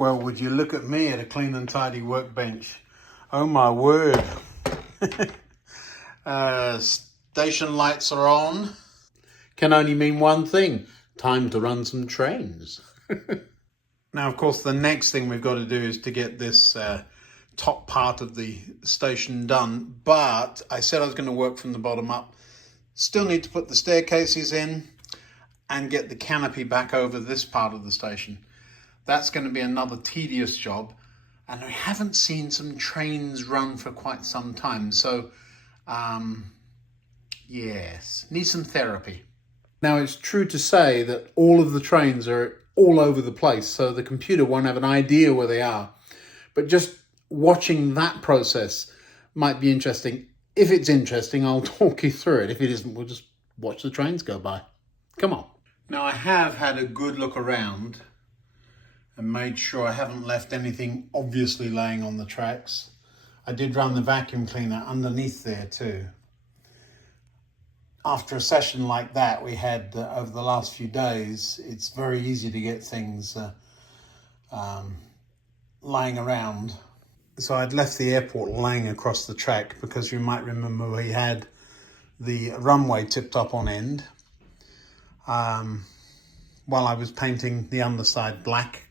Well, would you look at me at a clean and tidy workbench? Oh my word. Station lights are on. Can only mean one thing. Time to run some trains. Now, of course, the next thing we've got to do is to get this top part of the station done. But I said I was going to work from the bottom up. Still need to put the staircases in and get the canopy back over this part of the station. That's going to be another tedious job, and we haven't seen some trains run for quite some time, so yes, need some therapy. Now, it's true to say that all of the trains are all over the place, so the computer won't have an idea where they are, but just watching that process might be interesting. If it's interesting, I'll talk you through it. If it isn't, we'll just watch the trains go by. Come on. Now, I have had a good look around and made sure I haven't left anything obviously laying on the tracks. I did run the vacuum cleaner underneath there too. After a session like that we had over the last few days, it's very easy to get things lying around. So I'd left the airport laying across the track because you might remember we had the runway tipped up on end while I was painting the underside black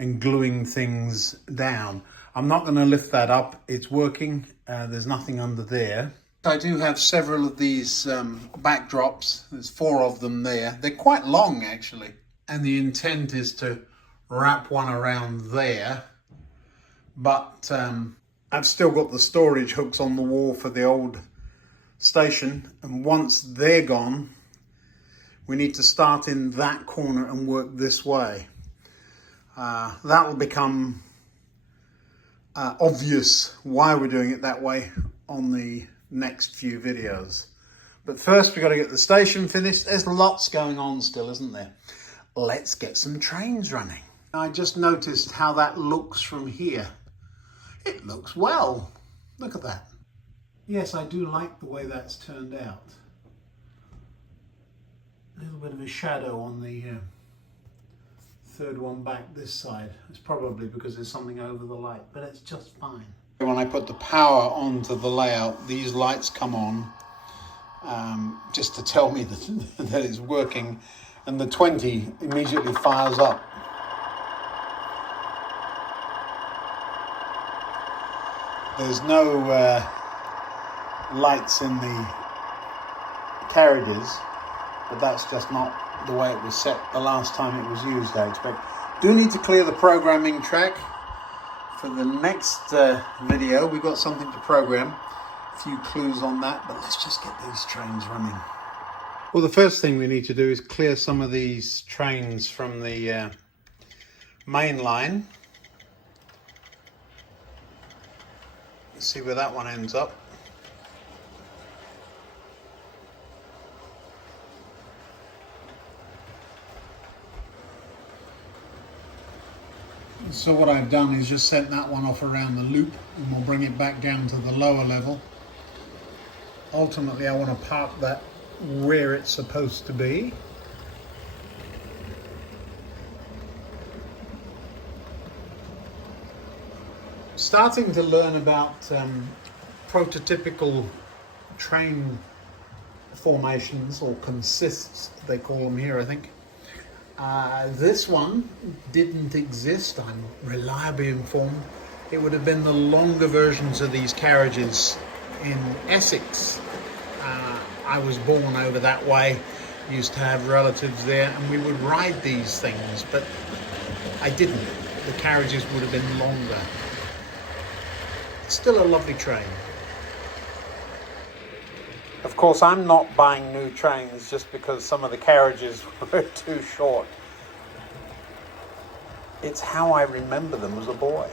and gluing things down. I'm not going to lift that up. It's working. There's nothing under there. I do have several of these backdrops. There's 4 of them there. They're quite long actually. And the intent is to wrap one around there. But I've still got the storage hooks on the wall for the old station. And once they're gone, we need to start in that corner and work this way. That will become obvious why we're doing it that way on the next few videos. But first we've got to get the station finished. There's lots going on still, isn't there? Let's get some trains running. I just noticed how that looks from here. It looks well. Look at that. Yes, I do like the way that's turned out. A little bit of a shadow on the third one back this side. It's probably because there's something over the light, but it's just fine. When I put the power onto the layout, these lights come on just to tell me that it's working, and the 20 immediately fires up. There's no lights in the carriages, but that's just not the way it was set the last time it was used, I expect. Do need to clear the programming track for the next video. We've got something to program, a few clues on that, but let's just get these trains running. Well, the first thing we need to do is clear some of these trains from the main line. Let's see where that one ends up. So what I've done is just set that one off around the loop, and we'll bring it back down to the lower level. Ultimately, I want to park that where it's supposed to be. Starting to learn about prototypical train formations, or consists, they call them here, I think. This one didn't exist, I'm reliably informed. It would have been the longer versions of these carriages in Essex. I was born over that way, used to have relatives there, and we would ride these things, but I didn't. The carriages would have been longer. Still a lovely train. Of course, I'm not buying new trains just because some of the carriages were too short. It's how I remember them as a boy.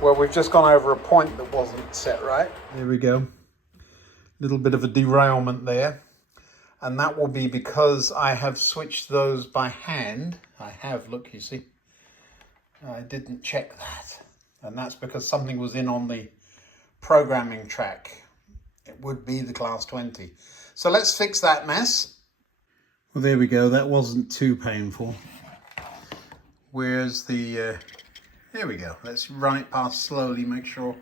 Well, we've just gone over a point that wasn't set right. There we go. Little bit of a derailment there. And that will be because I have switched those by hand. I have, look, you see. I didn't check that. And that's because something was in on the programming track. It would be the class 20. So let's fix that mess. Well, there we go. That wasn't too painful. Where's the, there we go. Let's run it past slowly, make sure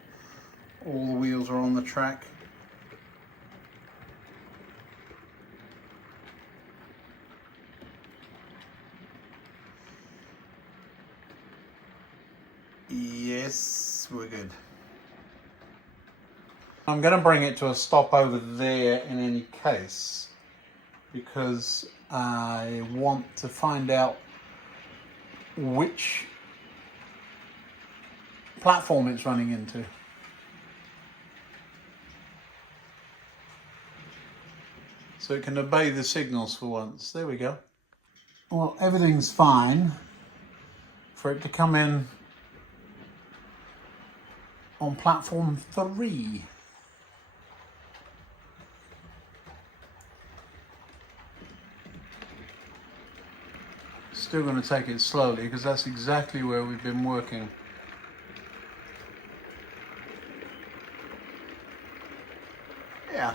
all the wheels are on the track. Yes, we're good. I'm going to bring it to a stop over there in any case, because I want to find out which platform it's running into. So it can obey the signals for once. There we go. Well, everything's fine for it to come in on platform 3. Still going to take it slowly because that's exactly where we've been working. Yeah.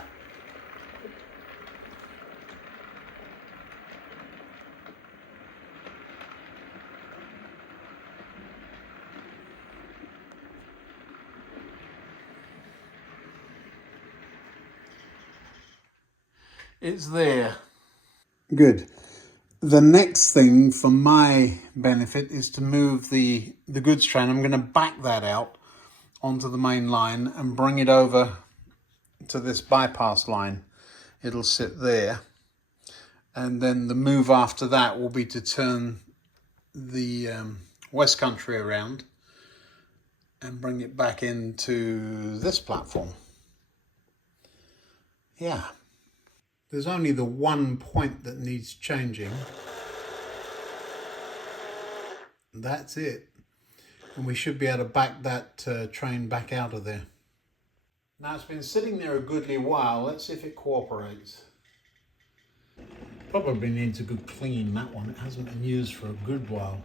It's there. Good. The next thing for my benefit is to move the goods train. I'm going to back that out onto the main line and bring it over to this bypass line. It'll sit there. And then the move after that will be to turn the West Country around and bring it back into this platform. Yeah. There's only the one point that needs changing. That's it. And we should be able to back that train back out of there. Now it's been sitting there a goodly while. Let's see if it cooperates. Probably needs a good clean, that one. It hasn't been used for a good while.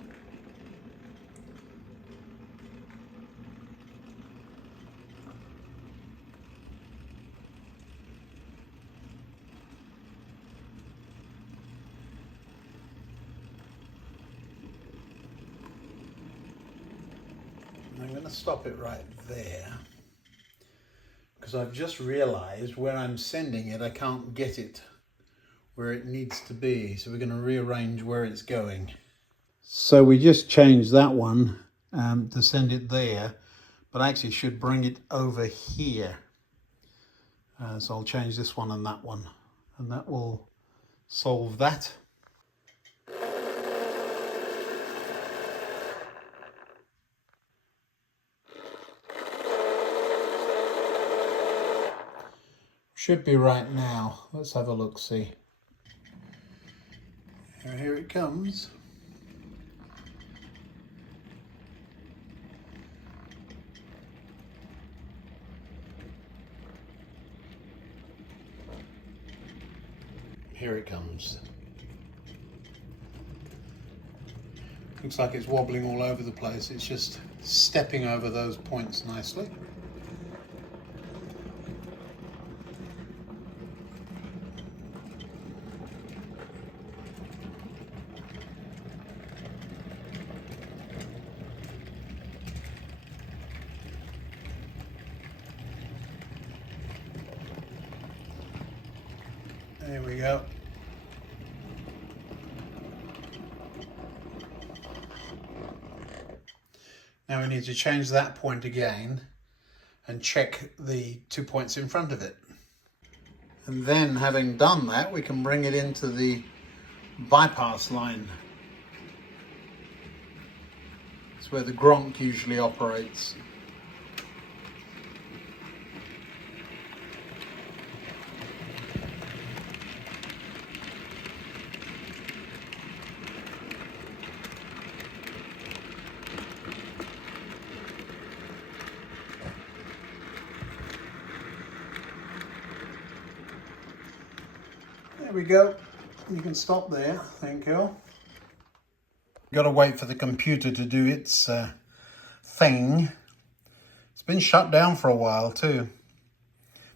I'm going to stop it right there because I've just realized where I'm sending it, I can't get it where it needs to be. So we're going to rearrange where it's going. So we just changed that one to send it there, but I actually should bring it over here. So I'll change this one and that one, and that will solve that. Should be right now. Let's have a look, see. Here it comes. Here it comes. Looks like it's wobbling all over the place. It's just stepping over those points nicely. There we go. Now we need to change that point again and check the 2 points in front of it. And then having done that, we can bring it into the bypass line. It's where the Gronk usually operates. There we go. You can stop there. Thank you. Got to wait for the computer to do its thing. It's been shut down for a while too.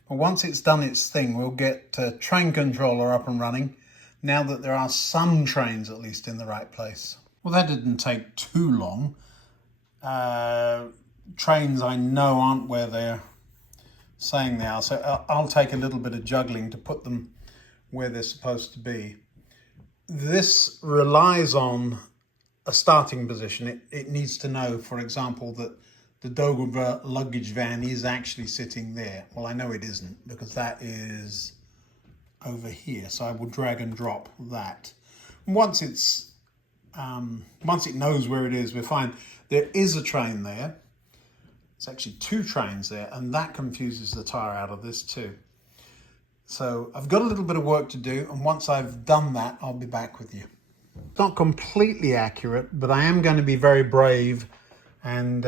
But once it's done its thing, we'll get train controller up and running, now that there are some trains at least in the right place. Well, that didn't take too long. Trains I know aren't where they're saying they are, so I'll take a little bit of juggling to put them where they're supposed to be. This relies on a starting position. It needs to know, for example, that the Dover luggage van is actually sitting there. Well, I know it isn't because that is over here. So I will drag and drop that. Once it knows where it is, we're fine. There is a train there. It's actually two trains there, and that confuses the tire out of this too. So I've got a little bit of work to do, and once I've done that, I'll be back with you. It's not completely accurate, but I am going to be very brave. And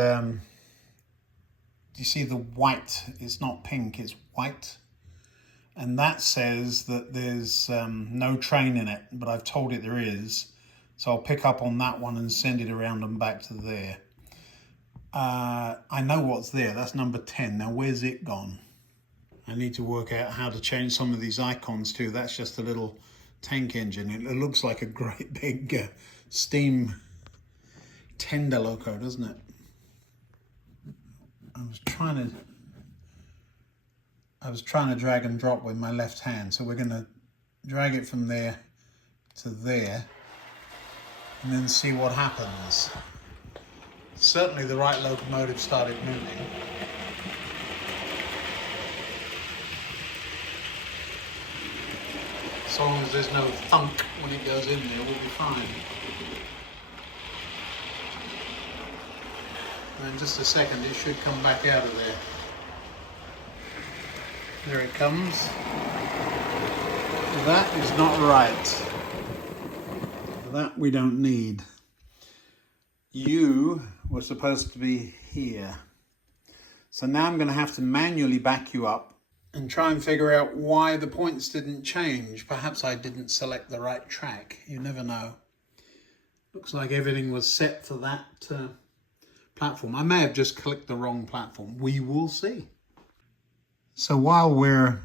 you see the white, it's not pink, it's white. And that says that there's no train in it, but I've told it there is. So I'll pick up on that one and send it around and back to there. I know what's there, that's number 10. Now where's it gone? I need to work out how to change some of these icons too. That's just a little tank engine. It looks like a great big steam tender loco, doesn't it? I was trying to drag and drop with my left hand. So we're going to drag it from there to there and then see what happens. Certainly the right locomotive started moving. As long as there's no thunk when it goes in there, we'll be fine. And in just a second, it should come back out of there. There it comes. That is not right. That we don't need. You were supposed to be here. So now I'm going to have to manually back you up and try and figure out why the points didn't change. Perhaps I didn't select the right track. You never know. Looks like everything was set for that platform. I may have just clicked the wrong platform. We will see. So while we're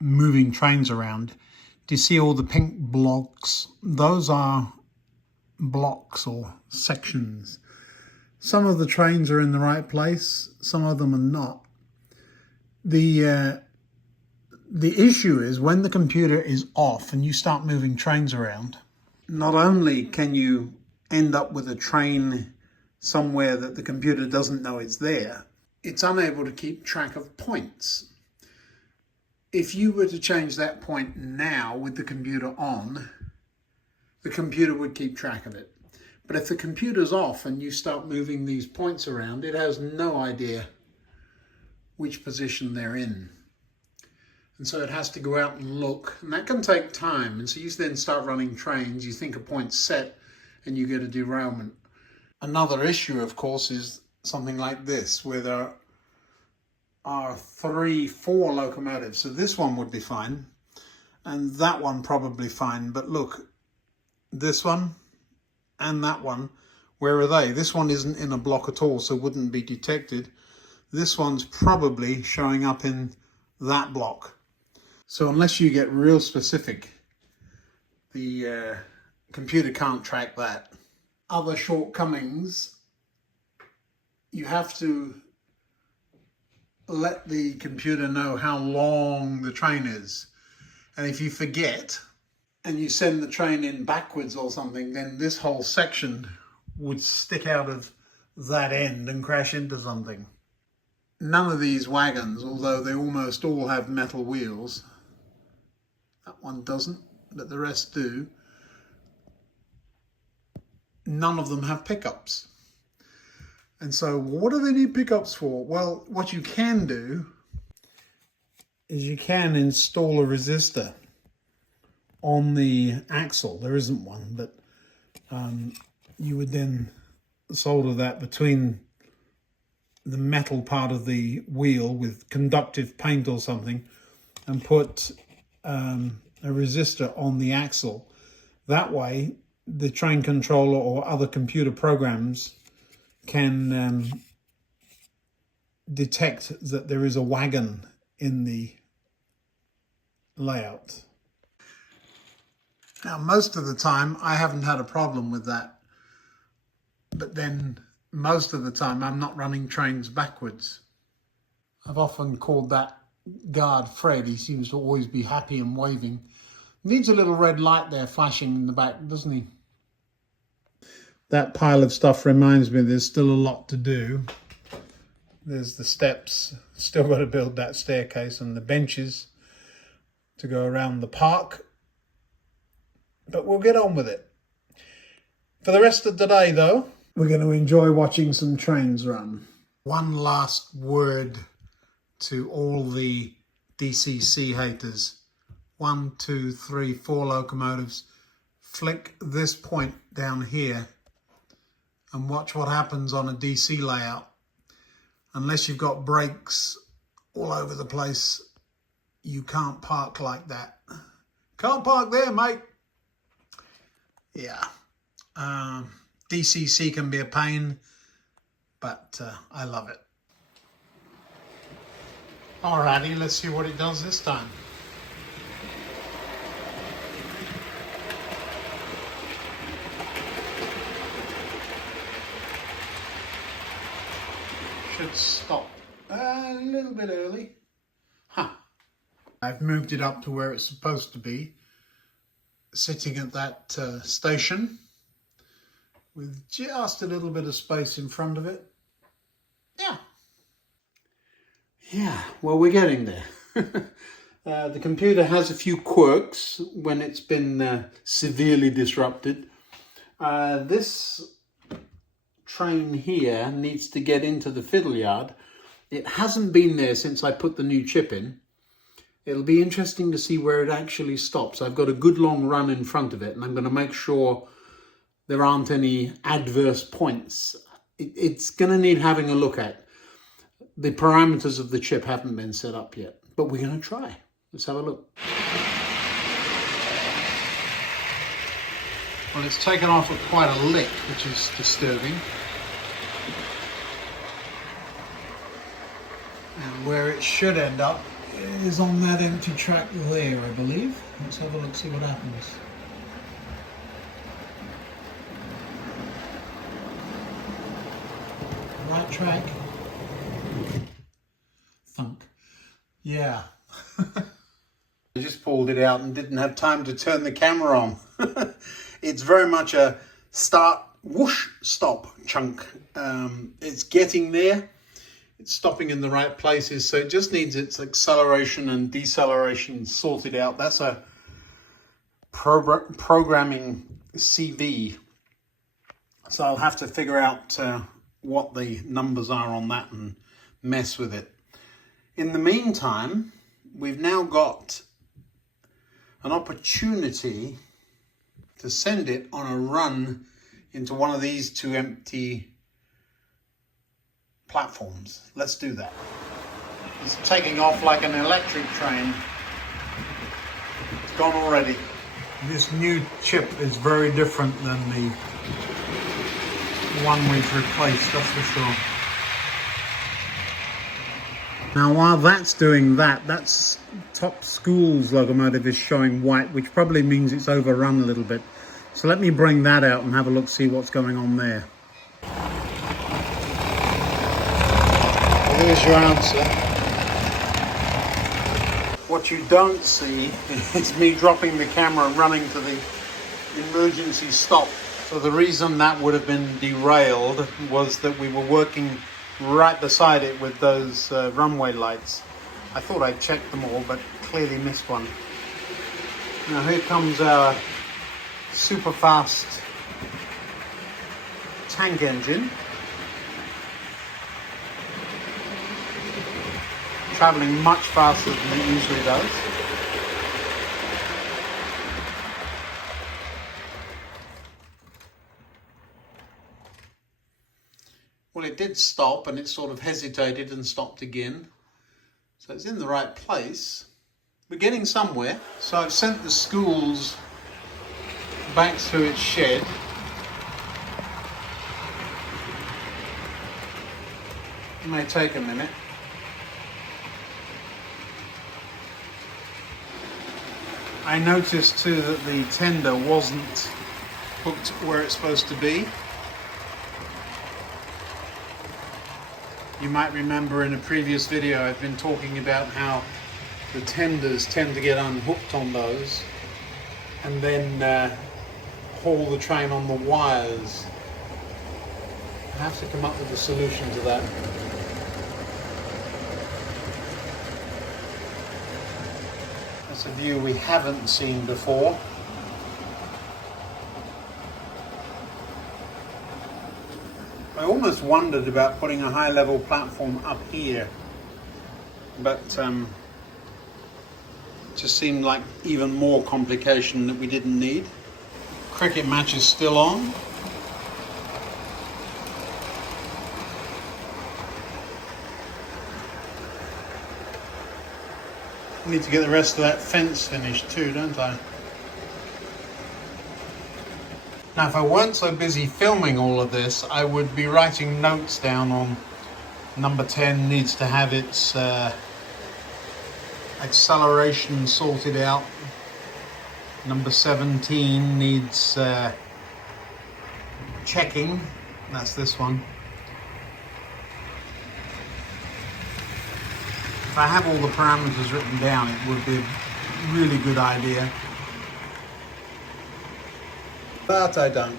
moving trains around, do you see all the pink blocks? Those are blocks or sections. Some of the trains are in the right place, some of them are not. The issue is when the computer is off and you start moving trains around, not only can you end up with a train somewhere that the computer doesn't know it's there, it's unable to keep track of points. If you were to change that point now with the computer on, the computer would keep track of it. But if the computer's off and you start moving these points around, it has no idea which position they're in. And so it has to go out and look, and that can take time. And so you then start running trains, you think a point's set, and you get a derailment. Another issue, of course, is something like this, where there are 3, 4 locomotives. So this one would be fine, and that one probably fine. But look, this one and that one, where are they? This one isn't in a block at all, so wouldn't be detected. This one's probably showing up in that block. So unless you get real specific, the computer can't track that. Other shortcomings, you have to let the computer know how long the train is. And if you forget and you send the train in backwards or something, then this whole section would stick out of that end and crash into something. None of these wagons, although they almost all have metal wheels, that one doesn't, but the rest do, none of them have pickups. And so what do they need pickups for? Well, what you can do is you can install a resistor on the axle. There isn't one, but you would then solder that between the metal part of the wheel with conductive paint or something and put a resistor on the axle. That way the train controller or other computer programs can detect that there is a wagon in the layout. Now, most of the time I haven't had a problem with that. but then most of the time I'm not running trains backwards. I've often called that guard Fred. He seems to always be happy and waving. Needs a little red light there flashing in the back, doesn't he? That pile of stuff reminds me there's still a lot to do. There's the steps, still got to build that staircase, and the benches to go around the park. But we'll get on with it. For the rest of the day, though, we're going to enjoy watching some trains run. One last word to all the DCC haters. 1, 2, 3, 4 locomotives. Flick this point down here and watch what happens on a DC layout. Unless you've got brakes all over the place, you can't park like that. Can't park there, mate. Yeah. DCC can be a pain, but I love it. Alrighty, let's see what it does this time. Should stop a little bit early. I've moved it up to where it's supposed to be, sitting at that station with just a little bit of space in front of it. Yeah, well, we're getting there. The computer has a few quirks when it's been severely disrupted. This train here needs to get into the fiddle yard. It hasn't been there since I put the new chip in. It'll be interesting to see where it actually stops. I've got a good long run in front of it, and I'm going to make sure there aren't any adverse points. It's going to need having a look at. The parameters of the chip haven't been set up yet, but we're going to try. Let's have a look. Well, it's taken off at quite a lick, which is disturbing. And where it should end up is on that empty track there, I believe. Let's have a look, see what happens. Right track. Thunk. Yeah. I just pulled it out and didn't have time to turn the camera on. It's very much a start, whoosh, stop chunk. It's getting there. It's stopping in the right places, so it just needs its acceleration and deceleration sorted out. That's a programming CV. So I'll have to figure out what the numbers are on that and mess with it. In the meantime, we've now got an opportunity to send it on a run into one of these two empty platforms. Let's do that. It's taking off like an electric train. It's gone already. This new chip is very different than the one we've replaced, that's for sure. Now while that's doing that, that's Top School's locomotive is showing white, which probably means it's overrun a little bit. So let me bring that out and have a look, see what's going on there. Well, there's your answer. What you don't see is me dropping the camera and running to the emergency stop. So the reason that would have been derailed was that we were working right beside it with those runway lights. I thought I'd checked them all, but clearly missed one. Now here comes our super fast tank engine, traveling much faster than it usually does. Well, it did stop, and it sort of hesitated and stopped again. So it's in the right place. We're getting somewhere. So I've sent the schools back to its shed. It may take a minute. I noticed too that the tender wasn't hooked where it's supposed to be. You might remember in a previous video I've been talking about how the tenders tend to get unhooked on those and then haul the train on the wires. I have to come up with a solution to that. That's a view we haven't seen before. I almost wondered about putting a high-level platform up here, but just seemed like even more complication that we didn't need. Cricket match is still on. I need to get the rest of that fence finished too, don't I? Now, if I weren't so busy filming all of this, I would be writing notes down on number 10 needs to have its acceleration sorted out. Number 17 needs checking. That's this one. If I have all the parameters written down, it would be a really good idea. But I don't.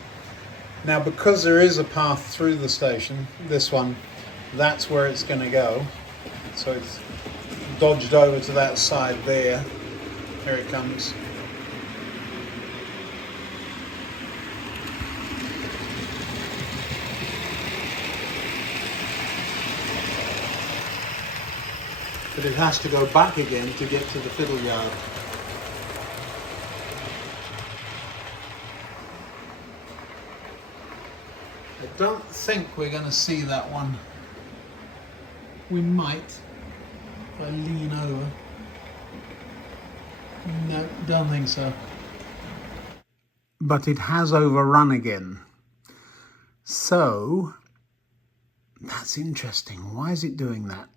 Now, because there is a path through the station, this one, that's where it's going to go. So it's dodged over to that side there. Here it comes. But it has to go back again to get to the fiddle yard. I don't think we're going to see that one. We might, if I lean over. No, don't think so. But it has overrun again. So, that's interesting. Why is it doing that?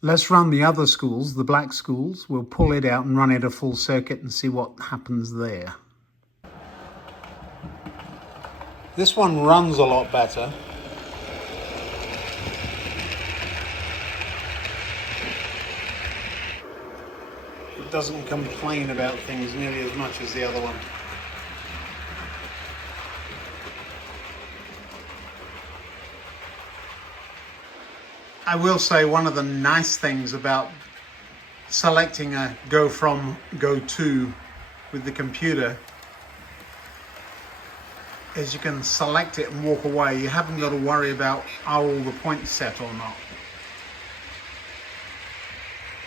Let's run the other schools, the black schools. We'll pull it out and run it a full circuit and see what happens there. This one runs a lot better. It doesn't complain about things nearly as much as the other one. I will say one of the nice things about selecting a go from, go to with the computer is you can select it and walk away. You haven't got to worry about are all the points set or not.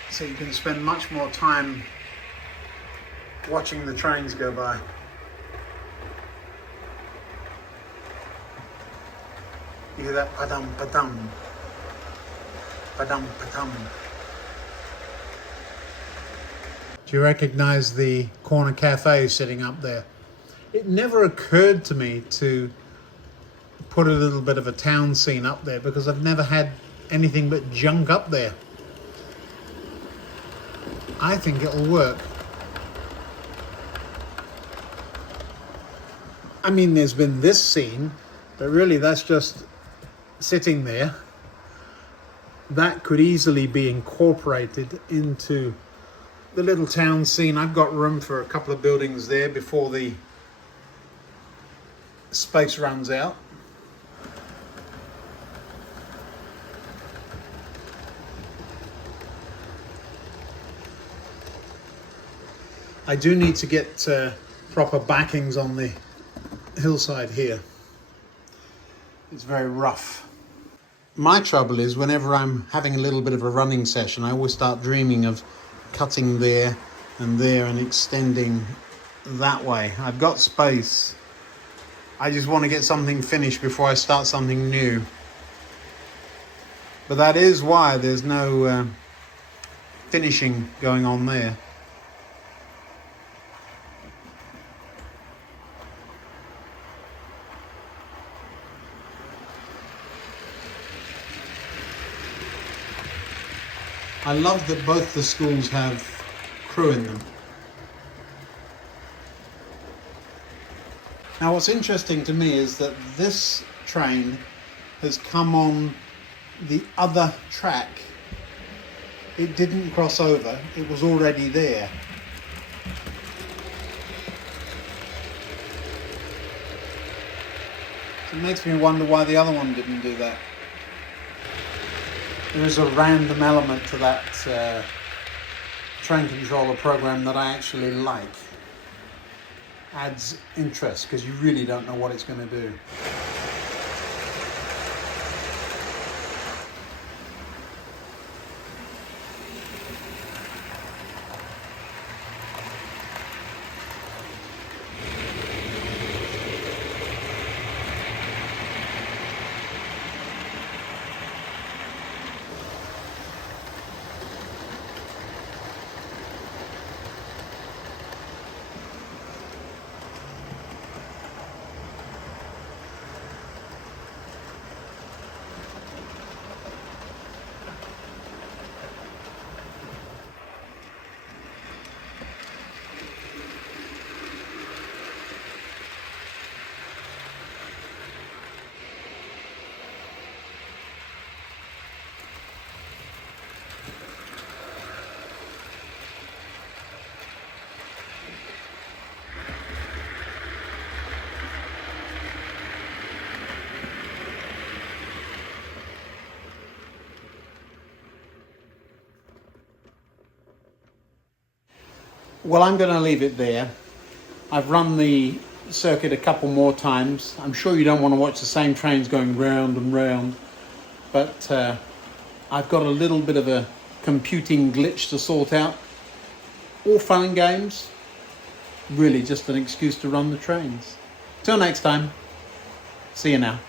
So you can spend much more time watching the trains go by. You hear that padam padam, padam padam. Do you recognize the corner cafe sitting up there? It never occurred to me to put a little bit of a town scene up there because I've never had anything but junk up there. I think it'll work. I mean, there's been this scene, but really that's just sitting there. That could easily be incorporated into the little town scene. I've got room for a couple of buildings there before the space runs out. I do need to get proper backings on the hillside here. It's very rough. My trouble is whenever I'm having a little bit of a running session, I always start dreaming of cutting there and extending that way. I've got space. I just want to get something finished before I start something new. But that is why there's no finishing going on there. I love that both the schools have crew in them. Now what's interesting to me is that this train has come on the other track, it didn't cross over, it was already there. So it makes me wonder why the other one didn't do that. There is a random element to that train controller program that I actually like. Adds interest because you really don't know what it's going to do. Well, I'm going to leave it there. I've run the circuit a couple more times. I'm sure you don't want to watch the same trains going round and round, but I've got a little bit of a computing glitch to sort out. All fun and games, really just an excuse to run the trains. Till next time, see you now.